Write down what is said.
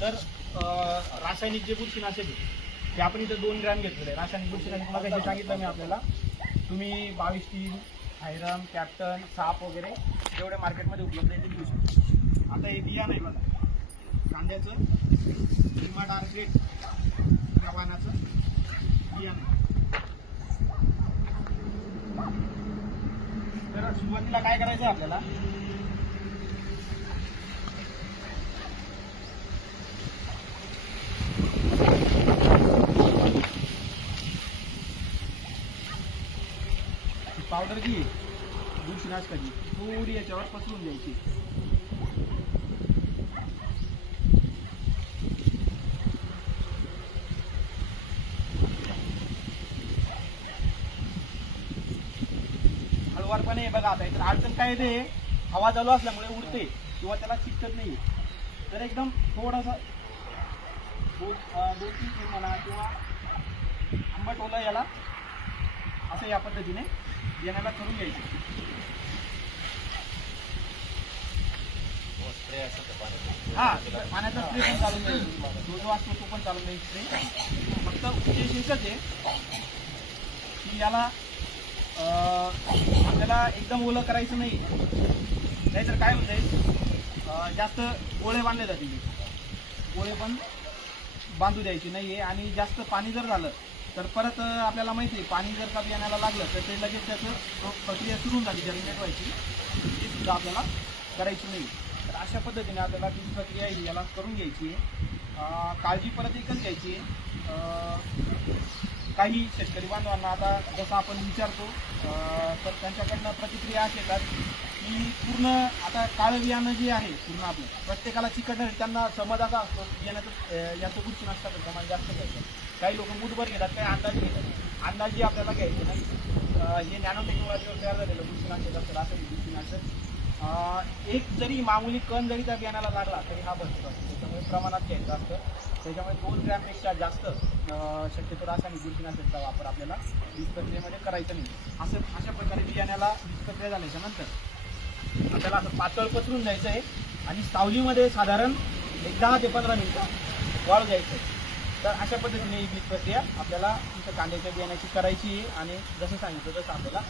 तर रासायनिक जे बुरशीनाशक आहे ते आपण इथं 2 ग्रॅम घेतलेलं आहे. रासायनिक बुरशीनाशक मग जे सांगितलं मी आपल्याला, तुम्ही 22-3, आयरन, कॅप्टन, साप वगैरे जेवढे मार्केटमध्ये उपलब्ध आहे ते घेऊ शकतो. आता हे बिया नाही बघा, कांद्याचं किंवा डार्क या वाहनाचं बिया नाही. तर सुरुवातीला काय करायचं आपल्याला, पावडर जी बुरशीनाशकाची पुरी याच्यावर पसरून द्यायची. हळूवारपणे बघा. आता तर अडचण काय येते, हवा चालू असल्यामुळे उडते किंवा त्याला चिकटत नाही. तर एकदम थोडासा 2-3 थेंब म्हणा किंवा आंबट ओलं याला असं या पद्धतीने बियाण्याला करून घ्यायचं. हा, पाण्याचा स्प्रे पण चालून जाईल, जो असतो तो पण चालून जाईल स्प्रे. फक्त उद्देश एकच आहे की याला आपल्याला एकदम ओलं करायचं नाही. नाहीतर काय होतंय, जास्त गोळे बांधले जातील, गोळे पण बांधू द्यायचे नाहीये. आणि जास्त पाणी जर झालं तर परत आपल्याला माहिती आहे, पाणी जर का बियाण्याला लागलं तर ते लगेच त्याचं प्रक्रिया सुरू होऊन जाते जर्मिनेट व्हायची, ती सुद्धा आपल्याला करायची नाही. तर अशा पद्धतीने आपल्याला ती प्रक्रिया ही याला करून घ्यायची आहे. काळजी परत एकच घ्यायची आहे. काही शेतकरी बांधवांना आता जसं आपण विचारतो तर त्यांच्याकडनं प्रतिक्रिया अशी येतात की पूर्ण आता काळं बियाणं जे आहे पूर्ण आपलं प्रत्येकाला चिकटणार, त्यांना समज असा असतो बियाण्याचं याचं बुरशीनाशकाचं प्रमाण जास्त घ्यायचं. काही लोक मुठभर घेतात, काही अंदाज घेतात. अंदाजे आपल्याला घ्यायचे नाही. हे नॅनो टेक्नॉलॉजीवर तयार झालेलं बुरशीनाशक असतं, रासायनिक बुरशीनाशक. एक जरी मामूली कण जरी त्या बियाण्याला लागला तरी हा बसतो असतो. त्याच्यामुळे प्रमाणात घ्यायचं असतं. त्याच्यामुळे 2 ग्रॅमपेक्षा जास्त शक्यतो रासायनिक बुरशीनाशकाचा वापर आपल्याला बीज प्रक्रियेमध्ये करायचा नाही. अशा प्रकारे बियाण्याला बीज प्रक्रिया झाल्याच्या नंतर आपल्याला असं पातळ पसरून द्यायचं आहे आणि सावलीमध्ये साधारण 10 ते 15 मिनिटं वाळू द्यायचं आहे. तर अशा पद्धतीने ही बीज प्रक्रिया आपल्याला इथं कांद्याच्या बियाण्याची करायची आहे आणि जसं सांगितलं तसं आपल्याला